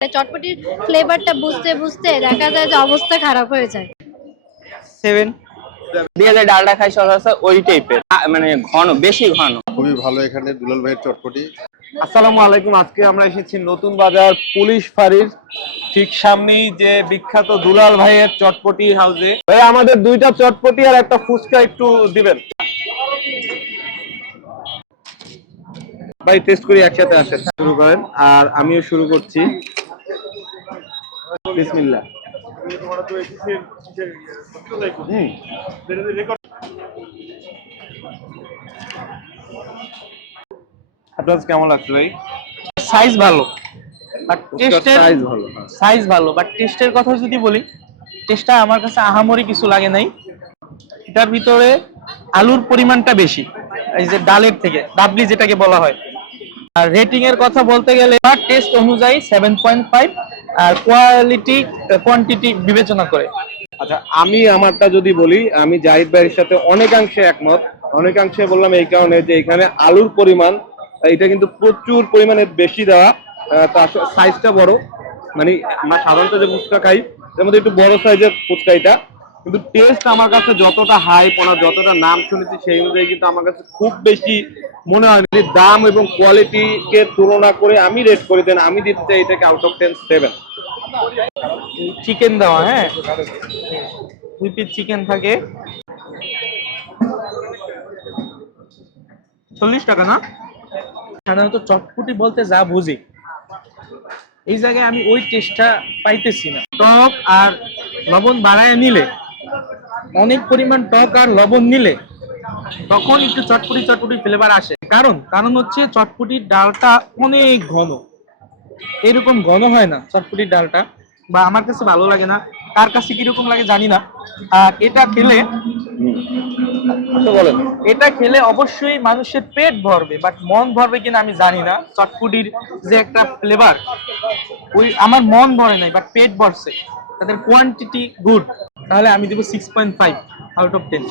চটপটির ফ্লেভারটা বুঝতে বুঝতে দেখা যায় যে অবস্থা খারাপ হয়ে যায়। 7 দিয়ে যে ডালটা খাই সচরাচর ওই টাইপের, মানে ঘন, বেশি ঘন। খুবই ভালো এখানে দুলাল ভাইয়ের চটপটি। আসসালামু আলাইকুম। আজকে আমরা এসেছি নতুন বাজার পুলিশ ফাঁড়ির ঠিক সামনেই যে বিখ্যাত দুলাল ভাইয়ের চটপটি হাউসে। ভাই আমাদের দুইটা চটপটি আর একটা ফুচকা একটু দিবেন। ভাই টেস্ট করি একসাথে আসেন, শুরু করেন আর আমিও শুরু করছি। বিসমিল্লাহ। আপনার কেমন লাগছে ভাই? সাইজ ভালো, বাট টেস্টের সাইজ ভালো। সাইজ ভালো, বাট টেস্টের কথা যদি বলি, টেস্টটা আমার কাছে আহামরি কিছু লাগে নাই। এটার ভিতরে আলুর পরিমাণটা বেশি, এই যে ডালের থেকে, ডাবলি যেটাকে বলা হয়। আর রেটিং এর কথা বলতে গেলে টেস্ট অনুযায়ী 7.5, আর কোয়ান্টিটি বিবেচনা করে। আচ্ছা, আমি আমারটা যদি বলি, আমি জাহিদ ভাইয়ের সাথে অনেকাংশে একমত। অনেকাংশে বললাম এই কারণে যে এখানে আলুর পরিমাণ এটা কিন্তু প্রচুর পরিমাণে বেশি দেওয়া, তার সাইজটা বড়। মানে আমরা সাধারণত যে ফুচকা খাই এর মধ্যে একটু বড় সাইজের ফুচকা এটা, কিন্তু টেস্ট আমার কাছে যতটা হাই পড়া, যতটা নাম শুনেছি সেই অনুযায়ী কিন্তু আমার কাছে খুব বেশি মনে হয় না। দাম এবং কোয়ালিটিকে তুলনা করে আমি রেট করে দেন, আমি দিতে চাই এটাকে আউট অফ 10 7। চিকেন দেওয়া, হ্যাঁ 2 পিস চিকেন থাকে, 40 টাকা না? সাধারণত চটপটি বলতে যা বুঝি, এই জায়গায় আমি ওই টেস্টটা পাইতেছি না। টক আর লবণ বাড়ায় নিলে, অনেক পরিমাণ টক আর লবণ নিলে তখন একটু চটপটি ফ্লেভার আসে। কারণ হচ্ছে চটপটির ডালটা অনেক ঘন, এরকম ঘন হয় না চটপটির ডালটা, বা আমার কাছে ভালো লাগে না। কার কাছে কিরকম লাগে জানি না। আর এটা খেলে, বলেন, এটা খেলে অবশ্যই মানুষের পেট ভরবে, বাট মন ভরবে কিনা আমি জানি না। চটপটির যে একটা ফ্লেভার, ওই আমার মন ভরে নাই, বাট পেট ভরছে। তাদের কোয়ান্টিটি গুড, তাহলে আমি দেবো 6.5 আউট অফ 10।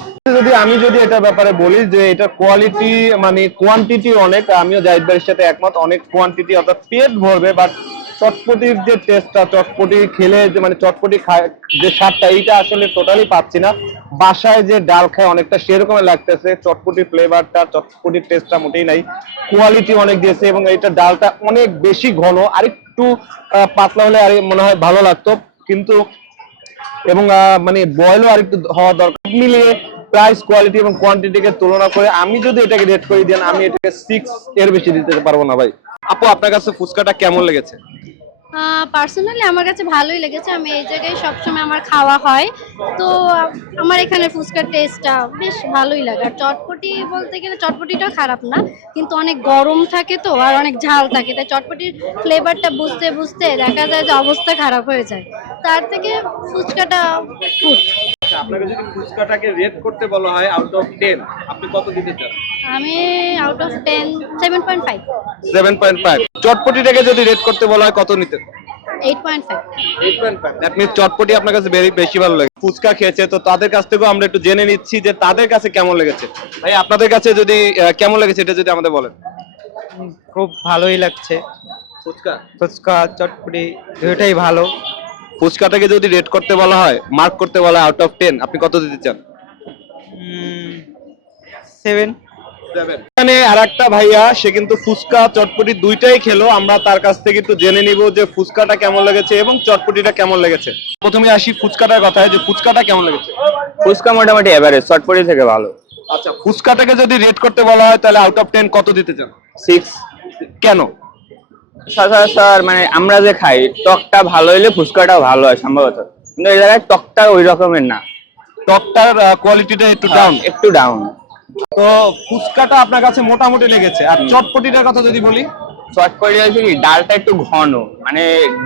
আমি যদি এটা ব্যাপারে বলি যে এটা কোয়ালিটি মানে কোয়ান্টিটি অনেক, আমিও জাহিদ ভাইয়ের সাথে একমত। অনেক কোয়ান্টিটি, অর্থাৎ পেট ভরবে, বাট চটপটির যে টেস্টটা, চটপটি খেলে যে মানে চটপটি খায় যে স্বাদটা, এইটা আসলে টোটালি পাচ্ছি না। বাসায় যে ডাল খায় অনেকটা সেরকম লাগতেছে। চটপটির ফ্লেভারটা, চটপটির টেস্টটা মোটেই নাই। কোয়ালিটি অনেক দিয়েছে এবং এইটা ডালটা অনেক বেশি ঘন, আরেকটু পাতলা হলে আর মনে হয় ভালো লাগতো, কিন্তু এবং মানে বয়েলও আর একটু হওয়া দরকার। মিলিয়ে প্রাইস, কোয়ালিটি এবং কোয়ান্টিটিকে তুলনা করে আমি যদি এটাকে রেট করে দেন, আমি এটাকে 6 এর বেশি দিতে পারবো না ভাই। আপু, আপনার কাছে ফুচকাটা কেমন লেগেছে? পার্সোনালি আমার কাছে ভালোই লেগেছে। আমি এই জায়গায় সবসময় আমার খাওয়া হয়, তো আমার এখানে ফুচকার টেস্টটা বেশ ভালোই লাগে। আর চটপটি বলতে গেলে চটপটিটাও খারাপ না, কিন্তু অনেক গরম থাকে তো আর অনেক ঝাল থাকে, তাই চটপটির ফ্লেভারটা বুঝতে বুঝতে দেখা যায় যে অবস্থা খারাপ হয়ে যায়। তার থেকে ফুচকাটা গুড। আপনাকে যদি ফুচকাটাকে রেট করতে বলা হয় আউট অফ 10, আপনি কত দিতে চান? আমি আউট অফ 10 7.5। 7.5। চটপটিটাকে যদি রেট করতে বলা হয় কত নিতে? 8.5। 8.5। দ্যাট মিন্স চটপটি আপনার কাছে বেশি ভালো লাগে। ফুচকা খেয়েছে তো তাদের কাছ থেকেও আমরা একটু জেনে নিচ্ছি যে তাদের কাছে কেমন লেগেছে। ভাই, আপনাদের কাছে যদি কেমন লেগেছে এটা যদি আমাদের বলেন। খুব ভালোই লাগছে। ফুচকা চটপটি দুটোই ভালো। ফুচকাটাকে যদি রেট করতে বলা হয়, মার্ক করতে বলা হয় আউট অফ 10, আপনি কত দিতে চান? 7। এখানে আরেকটা ভাইয়া, সে কিন্তু ফুচকা চটপটি দুইটাই খেলো। আমরা তার কাছ থেকে একটু জেনে নিব যে ফুচকাটা কেমন লেগেছে এবং চটপটিটা কেমন লেগেছে। প্রথমে আসি ফুচকাটার কথায়, যে ফুচকাটা কেমন লেগেছে? ফুচকা মোটামুটি এভারেজ, চটপটি থেকে ভালো। আচ্ছা, ফুচকাটাকে যদি রেট করতে বলা হয় তাহলে আউট অফ 10 কত দিতে চান? 6। কেন? সচরাচর মানে আমরা যে খাই, টকটা ভালো হইলে ফুচকাটাও ভালো হয় সম্ভবত, কিন্তু এই জায়গায় টকটা ওই রকমের না। টকটার কোয়ালিটিটা একটু ডাউন। একটু ডাউন। তো ফুচকাটা আপনার কাছে মোটামুটি লেগেছে। আর চটপটিটার কথা যদি বলি, চটপটি হয়েছে কি, ডালটা একটু ঘন, মানে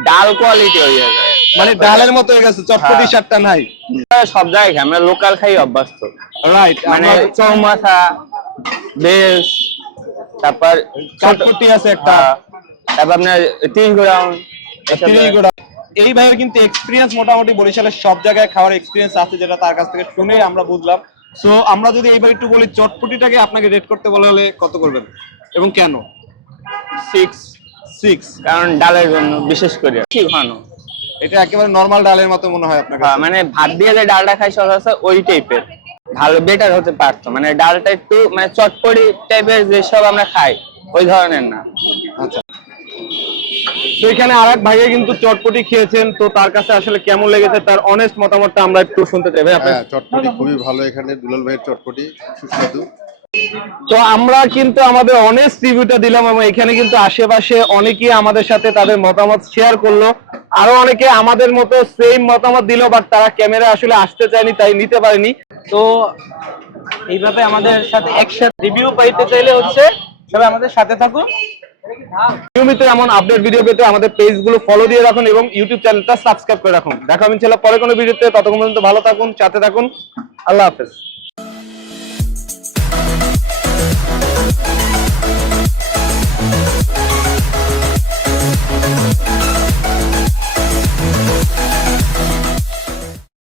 ডাল কোয়ালিটি হয়ে যায়, মানে ডালের মতো হয়ে গেছে, চটপটি স্বাদটা নাই। সব জায়গায় খাই, আমরা লোকাল খাই অভ্যস্ত। রাইট, মানে চৌমাথা, বেশ, তারপর চটপটি আছে একটা, তারপর আপনার 30 গ্রাম। এই ভাইয়ের কিন্তু এক্সপিরিয়েন্স মোটামুটি বরিশালের সব জায়গায় খাওয়ার এক্সপিরিয়েন্স আছে, যেটা তার কাছ থেকে শুনে আমরা বুঝলাম। সো আমরা যদি এইবার একটু বলি, চটপটিটাকে আপনাকে রেট করতে বলা হলে কত করবেন এবং কেন? 6। 6। কারণ ডালের জন্য বিশেষ করে ঠিক ঘন। এটা একেবারে নর্মাল ডালের মতো মনে হয় আপনার কাছে? মানে ভাত দিয়ে যে ডালটা খাই সচরাচর ওই টাইপের ভালো বেটার হতে পারতো, মানে ডালটা একটু মানে চটপটি টাইপের যেসব আমরা খাই ওই ধরনের না। আচ্ছা, তো এখানে আরেক ভাইয়া কিন্তু চটপটি খেয়েছেন, তো তার কাছে আসলে কেমন লেগেছে তার অনেস্ট মতামতটা আমরা একটু শুনতে চাই ভাই আপনার। হ্যাঁ, চটপটি খুবই ভালো এখানে, দুলাল ভাইয়ের চটপটি সুস্বাদু। তো আমরা কিন্তু আমাদের অনেস্ট রিভিউটা দিলাম এবং এখানে কিন্তু আশেপাশে অনেকেই আমাদের সাথে তাদের মতামত শেয়ার করলো, আরো অনেকে আমাদের মতো সেম মতামত দিল, বাট তারা ক্যামেরা আসলে আসতে চায়নি, তাই নিতে পারেনি। তো এইভাবে আমাদের সাথে একসাথে রিভিউ পাইতে চাইলে হচ্ছে সবাই আমাদের সাথে থাকুন। নিয়মিত এমন আপডেট ভিডিও পেতে আমাদের পেজগুলো ফলো দিয়ে রাখুন এবং ইউটিউব চ্যানেলটা সাবস্ক্রাইব করে রাখুন। দেখা হবে ইনশাআল্লাহ পরে কোনো ভিডিওতে, ততক্ষণ পর্যন্ত ভালো থাকুন, সাথে থাকুন। আল্লাহ হাফেজ।